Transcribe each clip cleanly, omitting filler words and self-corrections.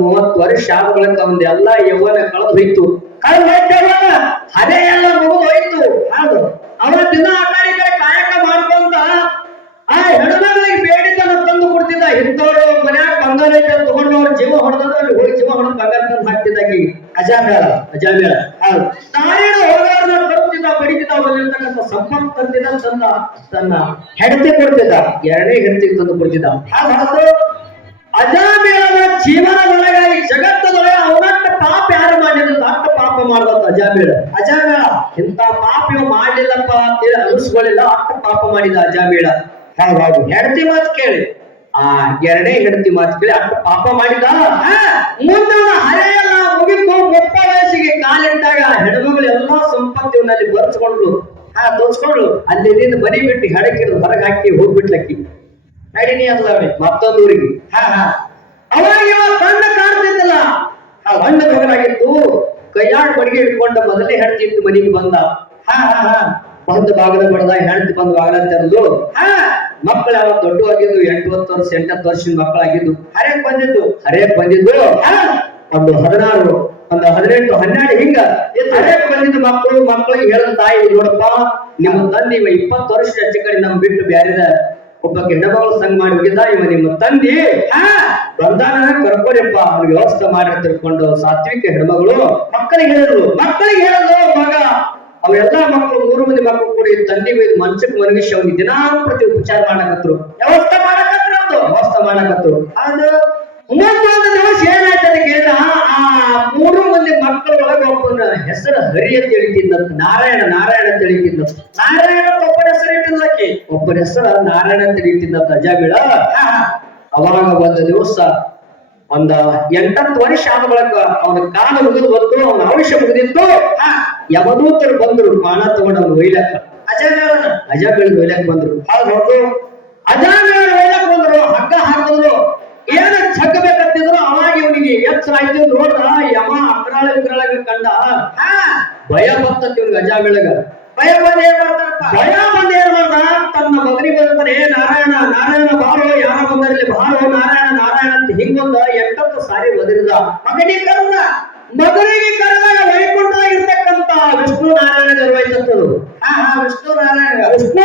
30 ವರ್ಷ ಆದ ಬಳಿಕ ಒಂದು ಎಲ್ಲ ಯೌವನ ಕಳೆದು ಹೋಯ್ತು. ಅದೇ ಎಲ್ಲ ಮುಗಿದು ಹೋಯ್ತು. ಹೌದು, ಅವರ ದಿನ ಆ ಕಡೆ ಕಾಯಕ ಮಾಡ್ಕೊಂತ ಆ ಹೆಣ್ಮಗಳಿಗೆ ಬೇಡಿದ್ದನ್ನ ತಂದು ಕೊಡ್ತಿದ್ದ. ಇಂಥವ್ರು ಮನ್ಯಾಗ ಬಂಗಾರ ತಗೊಂಡು ಅವ್ರ ಜೀವ ಹೊಡೆದ್ರೆ ಅಲ್ಲಿ ಹೋಗಿ ಜೀವ ಹೊಡೆದು ಬಂಗಾರ ತಂದು ಹಾಕ್ತಿದ್ದಾಗಿ ಅಜಾಮೇಳ. ಹೌದು, ತಾಯಿನ ಹೋಗಾರನ್ನ ತರುತ್ತಿದ್ದ, ಬಡಿತಿದ್ದ, ಅವರಲ್ಲಿರ್ತಕ್ಕಂಥ ಸಂಪತ್ತು ತಂದಿದ್ದ, ತನ್ನ ಹೆಂಡತಿ ಕೊಡ್ತಿದ್ದ, ಎರಡನೇ ಹೆಂಡತಿಗೆ ತಂದು ಕೊಡ್ತಿದ್ದ. ಹಾಗಾದ್ರೆ ಅಜಾಮೇಳನ ಜೀವನದೊಳಗಾಗಿ ಜಗತ್ತದೊಳಗೆ ಅವನಟ್ಟ ಪಾಪ ಯಾರು ಮಾಡಿದ್ರು, ಅಟ್ಟ ಪಾಪ ಮಾಡ್ದತ್ತ ಅಜಾಮೇಳ. ಇಂಥ ಪಾಪ ಇವ್ ಮಾಡ್ಲಿಲ್ಲಪ್ಪ ಅಂತೇಳಿ ಅನಿಸ್ಕೊಳ್ಳಿಲ್ಲ, ಅಟ್ಟ ಪಾಪ ಮಾಡಿದ ಅಜಾಮೇಳ. ಹೌದು, ಹೆಂಡತಿ ಮಾತು ಕೇಳಿ, ಆ ಎರಡನೇ ಹೆಂಡತಿ ಮಾತು ಕೇಳಿ ಅಟ್ಟ ಪಾಪ ಮಾಡಿದ. ಮುಂದೆ ಹರೆಯಲ್ಲ ಮುಗಿತು, 30 ವಯಸ್ಸಿಗೆ ಕಾಲಿಟ್ಟಾಗ ಹೆಣ್ಮಗಳು ಎಲ್ಲಾ ಸಂಪತ್ತಿನಲ್ಲಿ ಬರ್ಸ್ಕೊಂಡ್ಲು. ತೋರ್ಸ್ಕೊಂಡ್ಲು. ಅಲ್ಲಿ ಮನಿ ಬಿಟ್ಟು ಹಡಕಿಡ್ದು ಹೊರಗೆ ಹಾಕಿ ಹೋಗ್ಬಿಟ್ಲಕ್ಕಿ. ನಡಿನಿ ಅಲ್ಲ ಮತ್ತೊಂದು ಊರಿಗೆ. ಅವಾಗ ಇವಾಗ ಕಣ್ಣ ಕಾಣ್ತಿದ್ದಲ್ಲ, ಗಂಡ ಮಗನಾಗಿತ್ತು. ಕೈಯಾಡ್ ಬಡಿಗೆ ಇಟ್ಕೊಂಡ ಮೊದಲೇ ಹೆಣ್ತಿತ್ತು ಮನೆಗೆ ಬಂದ. ಬಂದು ಬಾಗಲ ಬಡದ, ಹೆಣ್ತಿ ಬಂದು ಬಾಗಲ ತೆರೆದು. ಮಕ್ಕಳು ಯಾವ ದೊಡ್ಡವಾಗಿದ್ದು, 8-10 ವರ್ಷ 8-10 ವರ್ಷದ ಮಕ್ಕಳಾಗಿದ್ದು. ಹರೇಕ್ ಬಂದಿದ್ದು ಒಂದು 16, ಒಂದು 18, 12 ಹಿಂಗ ಹರೇಕ್ ಬಂದಿದ್ದು ಮಕ್ಕಳಿಗೆ ಹೇಳಿದ ತಾಯಿ, ನೋಡಪ್ಪ ನಿಮ್ಮ ತಂದೆ ಇವ 20 ವರ್ಷ ಹೆಚ್ಚು ಕಡೆ ನಮ್ ಬಿಟ್ಟು ಬ್ಯಾರಿದ ಒಬ್ಬ ಹೆಣ್ಣಮಗಳು ಸಂಘ ಮಾಡಿ ಹೋಗಿದ್ದ. ಇವ ನಿಮ್ಮ ತಂದೆ ಬಂದಾನ, ಕರ್ಕೋರಿಯಪ್ಪ, ಅವ್ರಿಗೆ ವ್ಯವಸ್ಥೆ ಮಾಡಿ ತಿಳ್ಕೊಂಡು ಸಾತ್ವಿಕ ಹೆಣ್ಮಗಳು ಮಕ್ಕಳಿಗೆ ಹೇಳಿದ್ರು ಮಗ. ಅವೆಲ್ಲಾ ಮಕ್ಕಳು 3 ಮಂದಿ ಮಕ್ಕಳು ಕೂಡಿ ತಂದೆ ಮಂಚಕ್ಕೆ ಮನಗಿಸಿ ಅವ್ನಿಗೆ ದಿನಾಂಪ್ರತಿ ಉಪಚಾರ ಮಾಡಕತ್ರು, ವ್ಯವಸ್ಥೆ ಮಾಡಕತ್ರು. ಅದು 31 ದಿವಸ ಏನಾಯ್ತದೆ ಕೇಳಿದ, ಆ 3 ಮಂದಿ ಮಕ್ಕಳ ಒಳಗೆ ಒಬ್ಬನ ಹೆಸರು ಹರಿ ಅಂತ ಹೇಳಿದ್ದಂತ, ನಾರಾಯಣ ಅಂತ ಹೇಳಿದ್ದಂತ. ನಾರಾಯಣ ಒಬ್ಬನ ಹೆಸರು ಇಟ್ಟಿದ್ದಕ್ಕೆ, ಒಬ್ಬನ ಹೆಸರು ನಾರಾಯಣ ಅಂತ ಹೇಳಿದ್ದಂತ ಅಜಾಮೇಳ. ಅವಾಗ ಒಂದು ದಿವಸ ಒಂದ 8-10 ವರ್ಷ ಆದ ಬಳಿಕ ಅವನ ಕಾಲ ಮುಗಿದು ಬಂದು, ಅವನ ಆಯುಷ್ಯ ಮುಗಿದಿತ್ತು. ಯಮದೂತರು ಬಂದ್ರು ಬಾಣ ತಗೊಂಡು ಅವನು ಒಯ್ಲಕ್ಕ, ಅಜಾಮೇಳ ಒಯ್ಲಕ್ ಬಂದ್ರು. ಹೌದು, ಅಜಾಮೇಳ ಒಯ್ಲಕ್ ಬಂದ್ರು, ಹಗ್ಗ ಹಾಕಿದ್ರು, ಏನ ಚಕ್ಕಬೇಕಂತಿದ್ರು. ಅವಾಗ ಇವನಿಗೆ ಎಚ್ಚರ ಆಯ್ತು, ನೋಡ್ದ ಯಮ ಅಕ್ರಾಳ ವಿಕ್ರಾಳ ಕಂಡ. ಭಯ ಬಂತಂತ ಇವ್ನಿಗೆ ಅಜಾಮೇಳಗ. ಭಯ ಬಂದ ಏನ್ ಮಾಡ್ದ, ತನ್ನ ಮಗನಿಗೆ ಬರ್ತಾನೆ, ನಾರಾಯಣ ಬಾರೋ, ಯಾರ ಬಂದರಲ್ಲಿ ಬಾರೋ, ನಾರಾಯಣ ಅಂತ ಹಿಂಗೊಂದ 8 ಸಾರಿ ಒದರಿದ. ಮಗನಿಗೆ ಕರೆದಾಗ ವೈಕುಂಠದಾಗಿರ್ತಕ್ಕಂತ ವಿಷ್ಣು ನಾರಾಯಣ ಗರ್ವಾಯ್ತದ್ದು. ವಿಷ್ಣು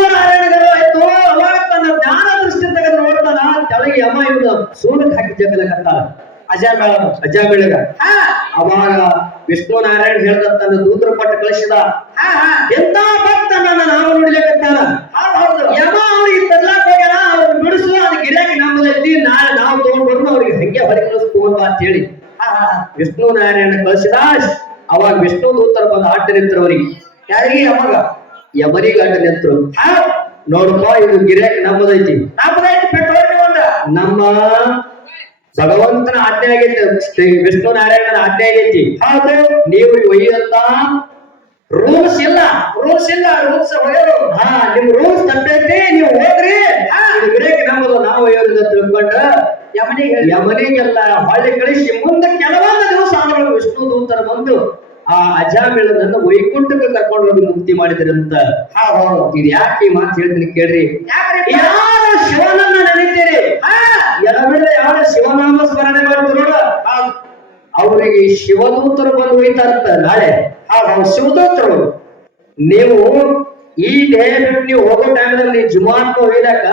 ನಾರಾಯಣ ಗರ್ವಾಯ್ತು. ಅವಾಗ ತನ್ನ ಜ್ಞಾನ ದೃಷ್ಟಿ ತೆಗೆದು ನೋಡ್ತಾನ, ತೆಳಗೆ ಯಮ ಇವನು ಸೂರ್ಯಕ್ಕೆ ಹಾಕಿ ಜಗಲಕತ್ತಾನ ಅಜಾಮೇಳಗ. ಅವಾಗ ವಿಷ್ಣು ನಾರಾಯಣ ಹೇಳ್ದ, ತನ್ನ ದೂತರ ಪಟ್ಟು ಕಳಿಸಿದ, ಎಂತ ಭಕ್ತ ನನ್ನ ನಾವು ನೋಡ್ಲಿಕತ್ತಾನ. ಯಮ ಅವ್ರಿಗೆ ತರ್ಲಾಕ್ ಹೋಗ್ಯಾನ, ಅವ್ರನ್ನ ಬಿಡಿಸುವ, ಅದು ಗಿರಾಕಿ ನಮ್ಮದೈತಿ, ನಾಳೆ ನಾವು ತಗೊಂಡ್ಬರ್ನು, ಅವ್ರಿಗೆ ಹಂಗೆ ಹೊರಗೆ ಕಳಿಸ್ಕೋಬ ಅಂತ ಹೇಳಿ ವಿಷ್ಣು ನಾರಾಯಣ ಕಳಿಸಿದ. ಅವಾಗ ವಿಷ್ಣು ದೂತರ ಬಂದು ಆಟ ನಿಂತರು ಅವರಿಗೆ. ಯಾರಿಗೆ? ಅವಾಗ ಯಮನಿಗೆ ಆಟ ನಿಂತರು. ನೋಡಪ್ಪ, ಇದು ಗಿರಾಕಿ ನಮ್ಮದೈತಿ, ನಮ್ಮ ಭಗವಂತನ ಆಜ್ಞೆ ಆಗೈತಿ, ವಿಷ್ಣು ನಾರಾಯಣನ ಆಜ್ಞೆ ಆಗೈತಿ. ಹೌದು, ನೀವು ಒಯ್ಯಂತ ರೂಲ್ಸ್ ಇಲ್ಲ. ನಿಮ್ ರೂಲ್ಸ್ ತಪ್ಪೈತಿ, ನೀವು ಹೋಗ್ರಿ, ಗಿರಾಕಿ ನಮ್ಮದು, ನಾವು ಒಯ್ಯೋದ ತಿಳ್ಕೊಂಡ ಯಮನಿಗೆಲ್ಲ ಹೊಳ್ಳಿ ಕಳಿಸಿ ಮುಂದೆ ಕೆಲವೊಂದು ದಿವಸ ಆದವರು ವಿಷ್ಣು ದೂತರ ಬಂದು ಆ ಅಜಾಮೇಳನನ್ನು ವೈಕುಂಠಕ್ಕೆ ಕರ್ಕೊಂಡು ಹೋಗಿ ಮುಕ್ತಿ ಮಾಡಿದ್ರಂತ. ಇದು ಯಾಕೆ ಈ ಮಾತು ಹೇಳ್ತೀನಿ ಕೇಳ್ರಿ. ಯಾರ ಶಿವನನ್ನ ನೆನೀತೀರಿ, ಯಾರ ಶಿವನಾಮ ಸ್ಮರಣೆ ಮಾಡ್ತಾರ, ಅವ್ರಿಗೆ ಶಿವದೂತರು ಬಂದು ಒಯ್ತಾರಂತ ನಾಳೆ. ಶಿವದೂತರು, ನೀವು ಈ ದೇಹ ಬಿಟ್ಟು ನೀವು ಹೋಗೋ ಟೈಮ್ನಲ್ಲಿ ಜುಮಾನ್ ಒಯ್ದಾಕ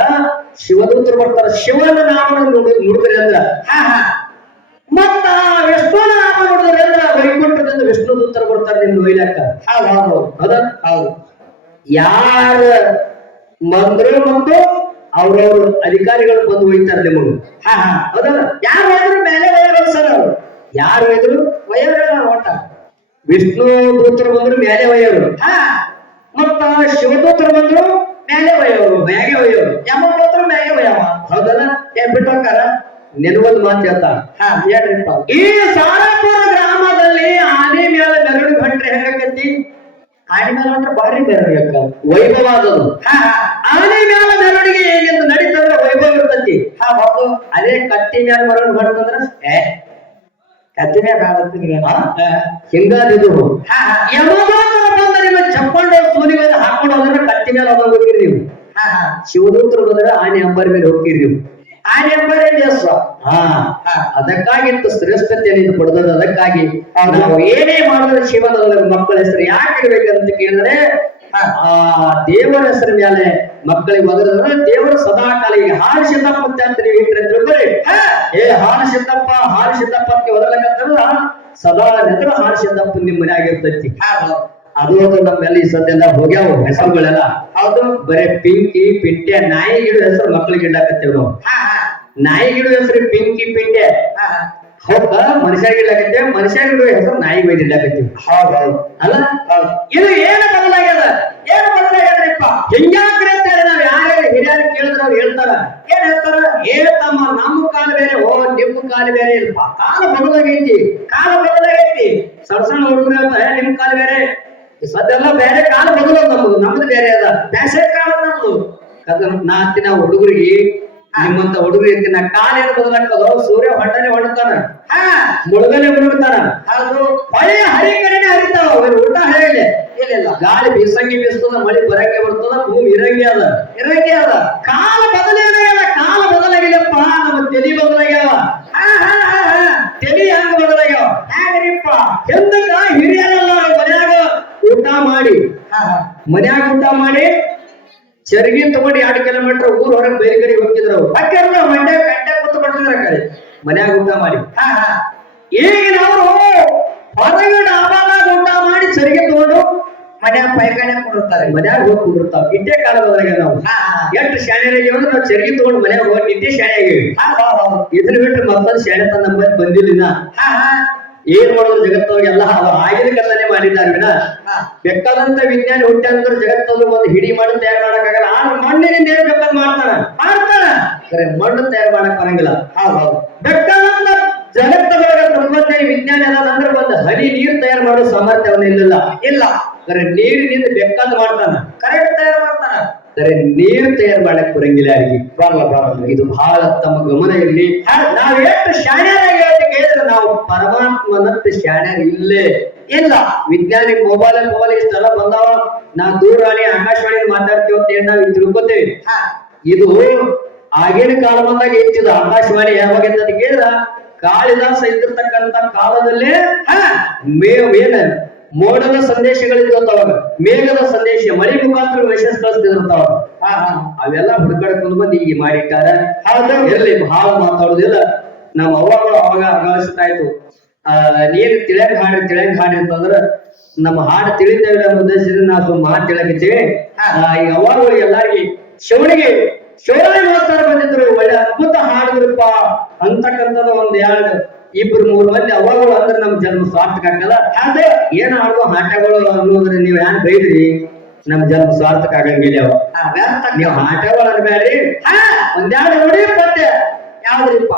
ಶಿವದೂತರು ಬರ್ತಾರ. ಶಿವನ ನಾಮ ನೋಡಿದ್ರಿ ಅಂದ್ರ, ಮತ್ತ ವಿಷ್ಣು ನಾಮ ನೋಡಿದ್ರಿ ಅಂದ್ರ ವೈಕುಂಠದಿಂದ ವಿಷ್ಣು ದೂತರು ಬರ್ತಾರೆ ನಿಮ್ಗೆ ಒಯ್ದಾಕ. ಹೌದು, ಯಾರ ಮಂದ್ರು ಮತ್ತು ಅವ್ರವ್ರ ಅಧಿಕಾರಿಗಳು ಬಂದು ಒಯ್ತಾರ ನಿಮಗ. ಹೌದಲ್ಲ, ಯಾರು ಹೋದ್ರು ಮೇಲೆ ಒಯ್ಯರು ಸರ್, ಅವ್ರು ಯಾರು ಹೋದ್ರು ಒಯ್ಯರ ಓಟ. ವಿಷ್ಣು ದೂತರು ಬಂದ್ರು ಮೇಲೆ ಒಯ್ಯೋರು, ಮತ್ತ ಶಿವದೂತರು ಬಂದ್ರು ಮೇಲೆ ಒಯ್ಯೋರು, ಮ್ಯಾಗೆ ಒಯ್ಯೋರು. ಯಮ ದೂತರು ಮ್ಯಾಗೆ ಒಯ್ಯವ. ಹೌದಲ್ಲ, ಬಿಟ್ಟು ಹೋಗ್ತಾರ. ನೆನವೊಂದು ಮಾತು ಹೇಳ್ತಾರ, ಹೇಳ್ರಿಪ್ಪ. ಈ ಸಾರಾಪುರ ಗ್ರಾಮದಲ್ಲಿ ಆನೆ ಮೇಲೆ ಮೆರವಣಿಗೆ ಹೊಂಟ್ರೆ ಹೆಂಗಕತ್ತಿ? ಆನೆ ಮೇಲೆ ಹೊಂಟ್ರೆ ಭಾರಿ ಮೆರವಣಿಗೆ ವೈಭವ ಆದದು. ಆನೆ ಮೇಲೆ ಮೆರವಣಿಗೆ ಹೇಗೆಂದು ನಡೀತಂದ್ರೆ ವೈಭವ ಇರ್ತತಿ. ಅದೇ ಕತ್ತಿ ಮೇಲೆ ಮೆರವಣಿಗೆ ಹೊಂಟಂದ್ರ ಕತ್ತಿನೇ ಹಿಂಗಾದಿದು. ಯಮದೂತರು ಬಂದ ನಿಮ್ಮ ಚಪ್ಕೊಂಡು ಸೂಲಿಗೆ ಹಾಕೊಂಡು ಹೋದ್ರೆ ಕತ್ತಿ ಮೇಲೆ ಹೋಗಿರಿ ನೀವು. ಶಿವದೂತರು ಬಂದ್ರೆ ಆನೆ ಅಂಬರ್ ಮೇಲೆ ಹೋಗಿರಿ ನೀವು. ಹಾ ಅದಕ್ಕಾಗಿತ್ತು ಶ್ರೇಷ್ಠತೆಯನ್ನು ಪಡೆದದ್ದು. ಅದಕ್ಕಾಗಿ ನಾವು ಏನೇ ಮಾಡಿದ್ರೆ ಜೀವನದಲ್ಲಿ ಮಕ್ಕಳ ಹೆಸರು ಯಾಕೆ ಇಡ್ಬೇಕಂತ ಕೇಳಿದ್ರೆ ಆ ದೇವರ ಹೆಸರ ಮೇಲೆ ಮಕ್ಕಳಿಗೆ ಒದರಿದ್ರೆ ದೇವರು ಸದಾ ಕಾಲ ಈಗ ಹಾಲು ಸಿದ್ದಪ್ಪ ಅಂತ ನೀವು ಇಟ್ಟರೆ ಹಾಲು ಸಿದ್ದಪ್ಪ ಅಂತ ಒದರ್ಲಕ್ಕಂದ್ರ ಸದಾ ನೆದ್ರ ಹಾಲು ಸಿದ್ದಪ್ಪ ನಿಮ್ ಮನೆ ಆಗಿರ್ತೈತಿ. ಅದು ನಮ್ಮೆಲ್ಲ ಈ ಸದ್ಯೆಲ್ಲ ಹೋಗ್ಯಾವ ಹೆಸರುಗಳೆಲ್ಲ. ಹೌದು, ಬರೇ ಪಿಂಕಿ ಪಿಂಟೆ ನಾಯಿಗಿಡ ಹೆಸರು ಮಕ್ಕಳಿಗೆ ಇಡಾಕತ್ತೇವ್ ನಾವು. ನಾಯಿಗಿಡ ಹೆಸರು ಪಿಂಕಿ ಪಿಂಟೆ ಹೌದಾ, ಮನುಷ್ಯರಿಗೆ ಇಡಾಕತ್ತೇವ್. ಮನುಷ್ಯರಿಗಿಡ ಹೆಸರು ನಾಯಿಗೆ ಒಯ್ದು ಇಡಾಕತ್ತೀವಿ. ಹೌದೌದು ಅಲ್ಲ, ಇದು ಏನು ಬದಲಾಗ್ಯದ? ಏನು ಬದಲಾಗ್ಯದ್ರಿಪ್ಪ? ಹಿಂಗ್ಯಾಕ್ರಿ ಅಂತ ಹೇಳಿ ನಾವ್ ಯಾರ್ಯಾರು ಹಿರಿಯರು ಕೇಳಿದ್ರೆ ಅವ್ರು ಹೇಳ್ತಾರ. ಏನ್ ಹೇಳ್ತಾರ? ಹೇಳ್ತಮ್ಮ ನಮ್ಮ ಕಾಲ ಬೇರೆ, ನಿಮ್ಮ ಕಾಲ ಬೇರೆ ಇಲ್ಪ. ಕಾಲ ಬದಲಾಗೈತಿ, ಕಾಲ ಬದಲಾಗೈತಿ. ಸಣ್ಣ ಸಣ್ಣ ಹುಡುಗರು ಹೇಳ್ತಾರೆ ನಿಮ್ ಕಾಲ ಬೇರೆ, ಸದ್ದೆಲ್ಲ ಬೇರೆ ಕಾಲ ಬದಲೋದು. ನಮ್ದು ಬೇರೆ ಅದ, ಬ್ಯಾಸೆ ಕಾಲ ನಮ್ದು. ನಾತಿನ ಹುಡುಗರಿಗೆ ನಿಮ್ಮಂತ ಹುಡುಗರು ಇರ್ತೀನ ಕಾಲ ಏನು ಬದಲಾಗ್ತದೋ? ಸೂರ್ಯ ಹೊಂಡನೆ ಹೊಂಡ್ತಾನ, ಮುಳುಗನೆ ಮುಳುಗ್ತಾನ. ಅದು ಹೊಳೆ ಹರಿ ಕಡೆನೆ ಹರಿತಾವ, ಊಟ ಹರಿಯಲೆ ಇಲ್ಲ. ಗಾಳಿ ಬೀಸಂಗಿ ಬೀಸ್ತದ, ಮಳೆ ಬರಂಗೆ ಬರ್ತದ, ಭೂಮಿ ಇರಂಗೆ ಅದ. ಕಾಲ ಬದಲಾಗ್ಯಾವ, ಕಾಲ ಬದಲಾಗಿಲ್ಲಪ್ಪ. ನಮ್ಮ ತಲಿ ಬದಲಾಗ್ಯಾವ. ತಲಿ ಹೆಂಗ ಬದಲಾಗ್ಯಾವ? ಹ್ಯಾಂಗ್ರಿಪ್ಪ? ಎಂದಕ್ಕ ಹಿರಿಯರೆಲ್ಲ ಮನ್ಯಾಗ ಊಟ ಮಾಡಿ ಚರ್ಗಿ ತಗೊಂಡು 2 ಕಿಲೋಮೀಟರ್ ಊರ್ ಹೊರಗೆ ಬೇರೆ ಕಡೆ ಹೋಗ್ತಿದ್ರು. ಅಕ್ಕಿರ್ನ ಮಂಡ್ಯ ಗಂಟೆ ಕೂತು ಬರ್ತಿದ್ರ ಕಡೆ ಮನ್ಯಾಗ ಊಟ ಮಾಡಿ. ಈಗಿನವರು ಹೊರಗೆ ಡಾಬಾದಾಗ ಊಟ ಮಾಡಿ ಚರ್ಗಿ ತಗೊಂಡು ಮನ್ಯಾಗ ಪೈಖಾನೆ ಕೊಡಿರ್ತಾರೆ, ಮನ್ಯಾಗ ಹೋಗಿ ಕುಡಿರ್ತಾವ. ಇಟ್ಟೇ ಕಾಲದೊಳಗೆ ನಾವು ಎಷ್ಟು ಶಾಣೆಯಾಗಿ ಅಂದ್ರೆ ನಾವು ಚರ್ಗಿ ತಗೊಂಡು ಮನ್ಯಾಗ ಹೋಗಿ ನಿದ್ದೆ ಶಾಣೆ ಆಗಿವಿ. ಇದ್ರ ಬಿಟ್ರೆ ಮತ್ತೊಂದು ಶಾಣೆ ತನ್ನ ನಮ್ಮ ಬಂದಿಲ್ಲ. ಏನ್ ಮಾಡೋದು ಜಗತ್ತೊಳಗೆ ಎಲ್ಲ ಆಗಿನ ಕಲ್ಲನೆ ಮಾಡಿದ್ದಾರೆ ವಿನ ಬೇಕಾದಂತ ವಿಜ್ಞಾನಿ ಹುಟ್ಟಿ ಅಂದ್ರೆ ಜಗತ್ತೊಳಗೆ ಒಂದು ಹಿಡಿ ಮಣ್ಣು ತಯಾರು ಮಾಡಕ್ಕಾಗಲ್ಲ. ಆದ್ರೆ ಮಣ್ಣಿನಿಂದ ಏನ್ ಬೇಕಾದ್ ಮಾಡ್ತಾನ ಮಣ್ಣು ತಯಾರು ಮಾಡಕ್ ಬರಂಗಿಲ್ಲ. ಬೇಕಾದಂತ ಜಗತ್ತೊಳಗೆ ತಂತ್ರಜ್ಞಾನ ವಿಜ್ಞಾನಿ ಅದ ಅಂದ್ರೆ ಒಂದು ಹನಿ ನೀರು ತಯಾರು ಮಾಡೋ ಸಾಮರ್ಥ್ಯ ಅವನಿಲ್ಲ. ನೀರಿನಿಂದ ಬೇಕಾದ ಮಾಡ್ತಾನ, ಕರೆಕ್ಟ್ ತಯಾರು ಮಾಡ್ತಾನ. ನೀರು ತಯಾರು ಮಾಡಕ್ ಬರಂಗಿಲ್ಲ ಯಾರಿಗೆ, ಬರಲ್ಲ. ಇದು ಬಹಳ ತಮ್ಮ ಗಮನ ಇರಲಿ. ನಾವ್ ಎಷ್ಟು ಶಾಣ್ಯರಾಗಿ ಕೇಳಿದ್ರೆ ನಾವು ಪರಮಾತ್ಮನಂತ ಶಾಣ್ಯರು ಇಲ್ಲೇ ಇಲ್ಲ. ವಿಜ್ಞಾನಿ ಮೊಬೈಲ್ ಇಷ್ಟೆಲ್ಲ ಬಂದಾವ, ನಾವು ದೂರವಾಣಿ ಆಕಾಶವಾಣಿ ಮಾತಾಡ್ತೀವಿ ಅಂತ ಹೇಳಿ ನಾವು ತಿಳ್ಕೊತೇವೆ. ಇದು ಆಗಿನ ಕಾಲ ಬಂದಾಗ ಹೆಚ್ಚಿದ ಆಕಾಶವಾಣಿ ಯಾವಾಗಂತ ಕೇಳಿದ್ರ ಕಾಳಿದಾಸ ಇದ್ದಿರ್ತಕ್ಕಂತ ಕಾಲದಲ್ಲೇ ಏನ ಮೋಡದ ಸಂದೇಶಗಳಿದ್ದವಾಗ, ಮೇಘದ ಸಂದೇಶ, ಮಳೆ ಮುಖಾಂತರ ಮೆಸೇಜ್ ಕಳಿಸ್ತಿರ್ತಾವ. ಅವೆಲ್ಲ ಹುಡುಕಾಡ್ಕೊಂಡು ಬಂದು ಈಗ ಮಾಡಿಟ್ಟಾರ. ಎಲ್ಲಿ ಬಹಳ ಮಾತಾಡುದಿಲ್ಲ. ನಮ್ಮ ಅವ್ವಗಳು ಅವಾಗ ಅಗಲಿಸ್ತಾ ಇತ್ತು, ನೀರು ತಿಳಿಯಂಗ್ ಹಾಡಿ ಅಂತಂದ್ರ ನಮ್ಮ ಹಾಡು ತಿಳಿತೇವೆ ಅನ್ನೋ ಉದ್ದೇಶದಿಂದ ನಾವು ಮಾತು ಹೇಳಕತ್ತೀವಿ. ಈಗ ಅವ್ವಗಳು ಎಲ್ಲಾರ್ಗಿ ಶಿವನಿಗೆ ಓದ್ತಾರ ಬಂದಿದ್ರು, ಒಳ್ಳೆ ಅದ್ಭುತ ಹಾಡಿದ್ರಪ್ಪ ಅಂತಕ್ಕಂಥದ್ದು 1, 2, 2, 3 ಮಂದಿ ಅವಾಗಳು ಅಂದ್ರೆ ನಮ್ ಜನ್ಮ ಸಾರ್ಥಕ ಆಗಲ್ಲ. ಅದೇ ಏನ್ ಹಾಡುವ ಆಟಗಳು ಅನ್ನೋದ್ರೆ ನೀವ್ ಯಾನ್ ಬೈದ್ರಿ, ನಮ್ ಜನ್ಮ ಸಾರ್ಥಕ ಆಗಂಗಿಲ್ಲ. ನೀವು ಆಟಗಳು ಅನ್ಬೇಡ್ರಿ. 1, 2 ನೋಡಿ ಪದ್ಯ ಯಾವ್ದ್ರಿಪ್ಪ?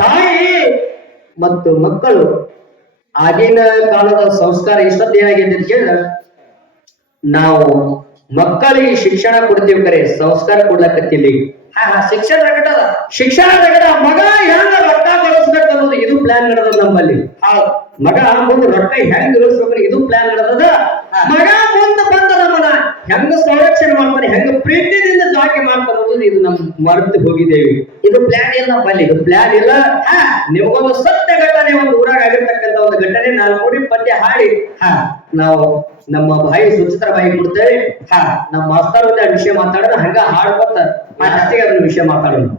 ತಾಯಿ ಮತ್ತು ಮಕ್ಕಳು ಆಗಿನ ಕಾಲದ ಸಂಸ್ಕಾರ ಇಷ್ಟೊತ್ತು ಏನಾಗಿದೆ ಅಂತ ಕೇಳಿದ್ರೆ, ನಾವು ಮಕ್ಕಳಿಗೆ ಶಿಕ್ಷಣ ಕೊಡ್ತೀವಿ, ಕರೆ ಸಂಸ್ಕಾರ ಕೊಡ್ಲಕತ್ತಿಲ್ಲ. ಶಿಕ್ಷಣ ರಗಡ ಮಗ ಹೆಂಗ ರೊಕ್ಕ ಗಳಿಸ್ಬೇಕು ಅನ್ನೋದು ಇದು ಪ್ಲಾನ್ ನಡೆದ ನಮ್ಮಲ್ಲಿ. ಮಗ ಮುಂದೆ ರೊಕ್ಕ ಹೆಂಗ್ ಗಳಿಸ್ಬೇಕು ಇದು ಪ್ಲಾನ್ ನಡೆದ. ಮಗ ಮುಂದೆ ಬಂದ ನಮ್ಮನ್ನ ಹೆಂಗ ಸಂರಕ್ಷಣೆ ಮಾಡ್ತಾನೆ, ಹೆಂಗ ಪ್ರೀತಿಯಿಂದ ಜಾಕೆ ಮಾಡ್ತಾನೆ ಅನ್ನೋದು ಇದು ನಮ್ ಮರೆತು ಹೋಗಿದ್ದೇವೆ. ಇದು ಪ್ಲಾನ್ ಇಲ್ಲ ನಮ್ಮಲ್ಲಿ, ಇದು ಪ್ಲಾನ್ ಇಲ್ಲ. ನಿಮಗೊಂದು ಸತ್ಯ ಘಟನೆ ಒಂದು ಊರಾಗ ಆಗಿರ್ತಕ್ಕಂಥ ಒಂದು ಘಟನೆ 4 ಕೋಟಿ ಪದ್ಯ ಹಾಡಿ ನಾವು ನಮ್ಮ ಬಾಯಿ ಸುಚಿತ್ರ ಬಾಯಿ ಕೊಡ್ತೇವೆ. ನಮ್ಮ ಮಾಸ್ತರ್ ವಿಷಯ ಮಾತಾಡೋದು ಹಂಗ ಹಾಡ್ಕೊತ ಜಾಸ್ತಿ ಅದ್ರ ವಿಷಯ ಮಾತಾಡೋದು.